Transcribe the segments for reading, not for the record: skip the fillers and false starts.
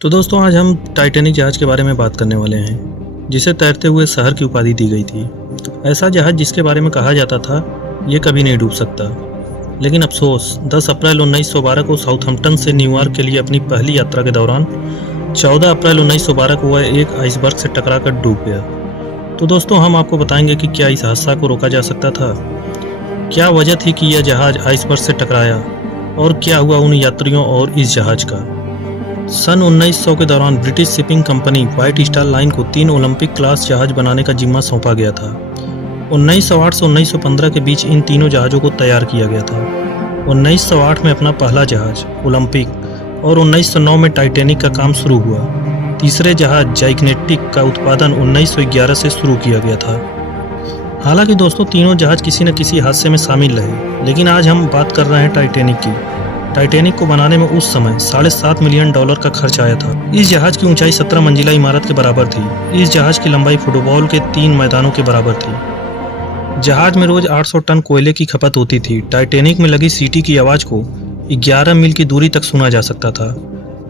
तो दोस्तों आज हम टाइटैनिक जहाज के बारे में बात करने वाले हैं, जिसे तैरते हुए शहर की उपाधि दी गई थी। ऐसा जहाज जिसके बारे में कहा जाता था ये कभी नहीं डूब सकता, लेकिन अफसोस 10 अप्रैल 1912 को साउथहैम्पटन से न्यूयॉर्क के लिए अपनी पहली यात्रा के दौरान 14 अप्रैल 1912 को वह एक आइसबर्ग से टकराकर डूब गया। तो दोस्तों हम आपको बताएंगे कि क्या इस हादसा को रोका जा सकता था, क्या वजह थी कि यह जहाज आइसबर्ग से टकराया और क्या हुआ उन यात्रियों और इस जहाज का। सन 1900 के दौरान British shipping company white star line को 3 ओलंपिक क्लास जहाज बनाने का जिम्मा सौंपा गया था। 1908 से 1915 के बीच इन तीनों जहाज़ों को तैयार किया गया था। 1908 में अपना पहला जहाज ओलंपिक और 1909 में टाइटैनिक का काम शुरू हुआ। तीसरे जहाज जाइग्नेटिक का उत्पादन 1911 से शुरू किया गया था। हालांकि दोस्तों तीनों जहाज किसी न किसी हादसे में शामिल रहे, लेकिन आज हम बात कर रहे हैं टाइटैनिक की। टाइटैनिक को बनाने में उस समय $7.5 मिलियन का खर्च आया था। इस जहाज की ऊंचाई 17 मंजिला इमारत के बराबर थी। इस जहाज की लंबाई फुटबॉल के 3 मैदानों के बराबर थी। जहाज में रोज 800 टन कोयले की खपत होती थी। टाइटैनिक में लगी सीटी की आवाज को 11 मील की दूरी तक सुना जा सकता था।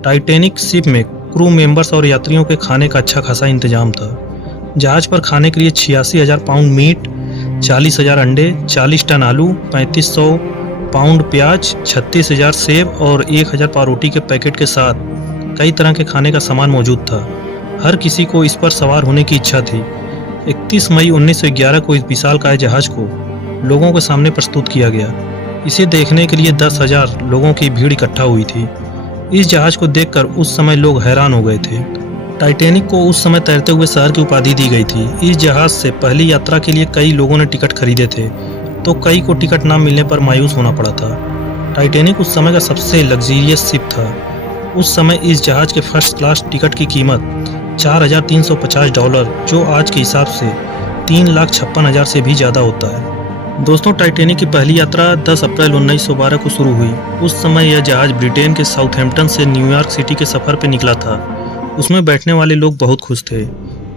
टाइटैनिक शिप में क्रू मेंबर्स और यात्रियों के खाने का अच्छा खासा इंतजाम था। जहाज पर खाने के लिए 86,000 पाउंड मीट, 40,000 अंडे, 40 टन आलू, 3500 पाउंड प्याज, 36,000 सेब और 1,000 पावरोटी के पैकेट के साथ कई तरह के खाने का सामान मौजूद था। हर किसी को इस पर सवार होने की इच्छा थी। 31 मई 1911 को इस विशालकाय जहाज को लोगों के सामने प्रस्तुत किया गया। इसे देखने के लिए 10,000 लोगों की भीड़ इकट्ठा हुई थी। इस जहाज को देखकर उस समय लोग हैरान हो गए थे। टाइटैनिक को उस समय तैरते हुए शहर की उपाधि दी गई थी। इस जहाज से पहली यात्रा के लिए कई लोगों ने टिकट खरीदे थे, तो कई को टिकट न मिलने पर मायूस होना पड़ा था। टाइटैनिक उस समय का सबसे लग्जरियस शिप था। उस समय इस जहाज के फर्स्ट क्लास टिकट की कीमत $4,350, जो आज के हिसाब से 3,56,000 से भी ज़्यादा होता है। दोस्तों टाइटैनिक की पहली यात्रा 10 अप्रैल 1912 को शुरू हुई। उस समय यह जहाज ब्रिटेन के साउथहैम्पटन से न्यूयॉर्क सिटी के सफ़र पर निकला था। उसमें बैठने वाले लोग बहुत खुश थे,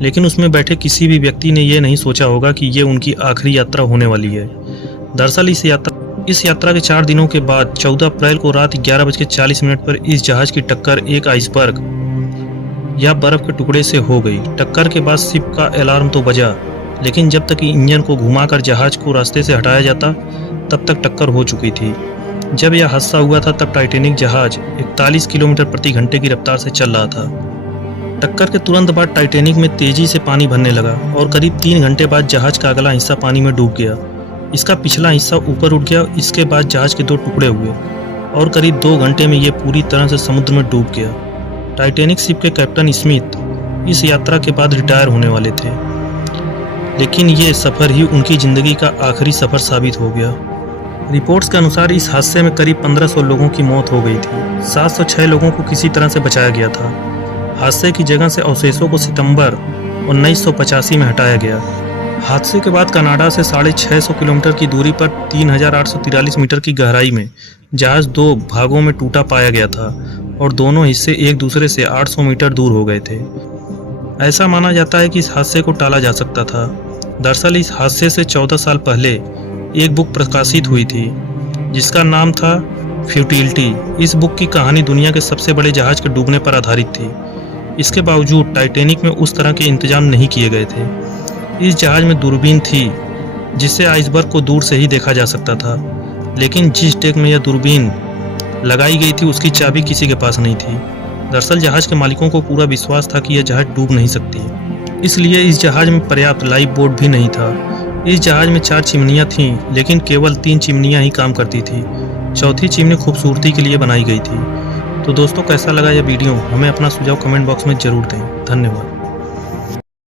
लेकिन उसमें बैठे किसी भी व्यक्ति ने यह नहीं सोचा होगा कि ये उनकी आखिरी यात्रा होने वाली है। दरअसल इस यात्रा के 4 दिनों के बाद 14 अप्रैल को रात 11:40 पर इस जहाज की टक्कर एक आइसबर्ग या बर्फ के टुकड़े से हो गई। टक्कर के बाद शिप का अलार्म तो बजा, लेकिन जब तक इंजन को घुमाकर जहाज को रास्ते से हटाया जाता तब तक टक्कर हो चुकी थी। जब यह हादसा हुआ था तब टाइटैनिक जहाज 41 किलोमीटर प्रति घंटे की रफ्तार से चल रहा था। टक्कर के तुरंत बाद टाइटैनिक में तेजी से पानी भरने लगा और करीब 3 घंटे बाद जहाज का अगला हिस्सा पानी में डूब गया। इसका पिछला हिस्सा ऊपर उठ गया। इसके बाद जहाज के 2 टुकड़े हुए और करीब 2 घंटे में ये पूरी तरह से समुद्र में डूब गया। टाइटैनिक शिप के कैप्टन स्मिथ इस यात्रा के बाद रिटायर होने वाले थे, लेकिन ये सफ़र ही उनकी ज़िंदगी का आखिरी सफ़र साबित हो गया। रिपोर्ट्स के अनुसार इस हादसे में करीब 1500 लोगों की मौत हो गई थी। 706 लोगों को किसी तरह से बचाया गया था। हादसे की जगह से अवशेषों को सितंबर 1985 में हटाया गया। हादसे के बाद कनाडा से 650 किलोमीटर की दूरी पर 3,843 मीटर की गहराई में जहाज 2 भागों में टूटा पाया गया था और दोनों हिस्से एक दूसरे से 800 मीटर दूर हो गए थे। ऐसा माना जाता है कि इस हादसे को टाला जा सकता था। दरअसल इस हादसे से 14 साल पहले एक बुक प्रकाशित हुई थी जिसका नाम था फ्यूटिलिटी। इस बुक की कहानी दुनिया के सबसे बड़े जहाज के डूबने पर आधारित थी। इसके बावजूद टाइटैनिक में उस तरह के इंतजाम नहीं किए गए थे। इस जहाज में दूरबीन थी जिससे आइसबर्ग को दूर से ही देखा जा सकता था, लेकिन जिस डेक में यह दूरबीन लगाई गई थी उसकी चाबी किसी के पास नहीं थी। दरअसल जहाज के मालिकों को पूरा विश्वास था कि यह जहाज डूब नहीं सकती, इसलिए इस जहाज में पर्याप्त लाइफ बोट भी नहीं था। इस जहाज में 4 चिमनियाँ थीं, लेकिन केवल 3 चिमनियाँ ही काम करती थी। चौथी चिमनी खूबसूरती के लिए बनाई गई थी। तो दोस्तों कैसा लगा यह वीडियो, हमें अपना सुझाव कमेंट बॉक्स में ज़रूर दें। धन्यवाद।